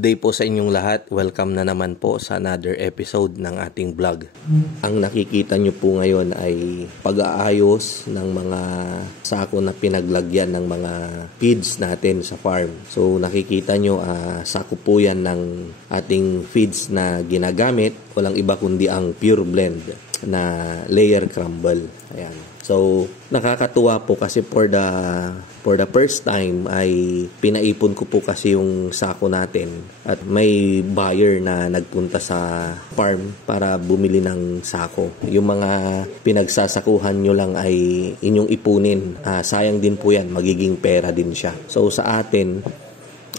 Good day po sa inyong lahat. Welcome na naman po sa another episode ng ating vlog. Ang nakikita nyo po ngayon ay pag-aayos ng mga sako na pinaglagyan ng mga feeds natin sa farm. So nakikita nyo, sako po yan ng ating feeds na ginagamit. Walang iba kundi ang Pure Blend na layer crumble. Ayan. So nakakatuwa po kasi for the first time ay pinaipon ko po kasi yung sako natin at may buyer na nagpunta sa farm para bumili ng sako. Yung mga pinagsasakuhan nyo lang ay inyong ipunin. Sayang din po yan, magiging pera din siya. So sa atin,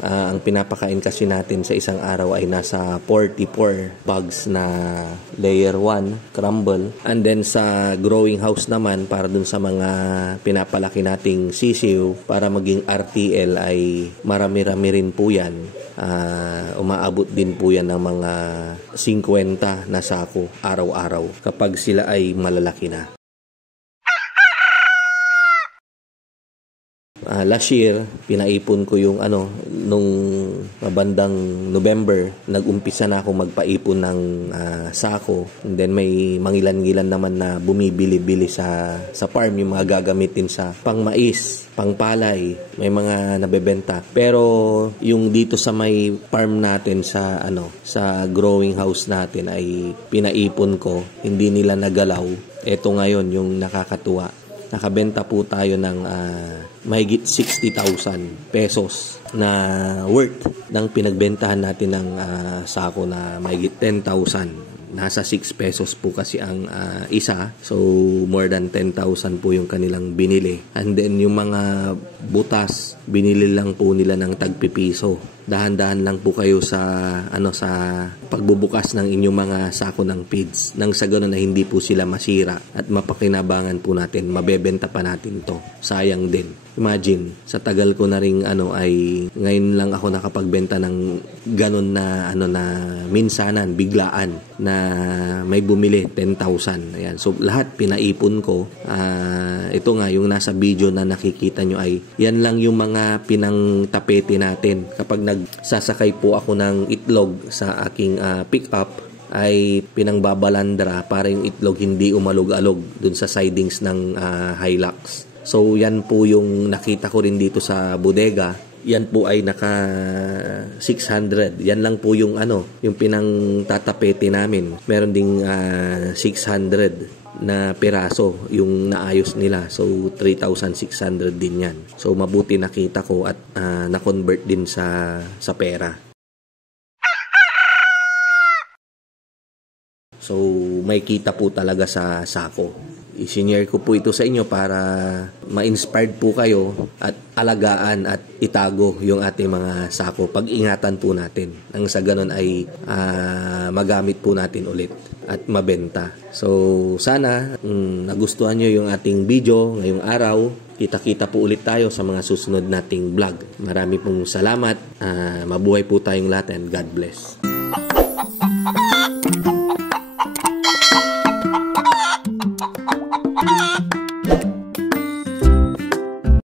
ang pinapakain kasi natin sa isang araw ay nasa 44 bags na layer 1 crumble, and then sa growing house naman para dun sa mga pinapalaki nating sisiw para maging RTL ay marami-rami rin po yan. Umaabot din po yan ng mga 50 na sako araw-araw kapag sila ay malalaki na. Last year, pinaipon ko yung nung bandang November, nag-umpisa na ako magpaipon ng sako. And then may mangilan-ngilan naman na bumibili-bili sa farm yung mga gagamitin sa pangmais, pangpalay, may mga nabebenta. Pero yung dito sa may farm natin sa growing house natin ay pinaipon ko, hindi nila nagalaw. Ito ngayon yung nakakatuwa. Nakabenta po tayo ng mahigit 60,000 pesos na worth ng pinagbentahan natin ng sako na mahigit 10,000. Nasa 6 pesos po kasi ang isa. So, more than 10,000 po yung kanilang binili. And then, yung mga butas, binili lang po nila ng tagpipiso. Dahan-dahan lang po kayo sa pagbubukas ng inyong mga sako ng feeds. Nang sa ganun na hindi po sila masira at mapakinabangan po natin, mabebenta pa natin to. Sayang din. Imagine, sa tagal ko na ring ay ngayon lang ako nakapagbenta ng ganun na minsanan, biglaan na may bumili 10,000. Ayan. So lahat pinaipon ko. Ito nga yung nasa video na nakikita nyo ay yan lang yung mga pinangtapete natin. Kapag nagsasakay po ako ng itlog sa aking pick-up ay pinangbabalandra para yung itlog hindi umalog-alog dun sa sidings ng Hilux. So yan po yung nakita ko rin dito sa bodega. Yan po ay naka 600. Yan lang po yung yung pinangtatapete namin. Meron ding 600 na piraso yung naayos nila. So 3,600 din yan. So mabuti nakita ko at na-convert din sa pera. So may kita po talaga sa sako. I-share ko po ito sa inyo para ma-inspired po kayo at alagaan at itago yung ating mga sako. Pag-ingatan po natin. Nang sa ganun ay magamit po natin ulit at mabenta. So sana nagustuhan nyo yung ating video ngayong araw. Kita-kita po ulit tayo sa mga susunod nating vlog. Marami pong salamat. Mabuhay po tayong lahat and God bless.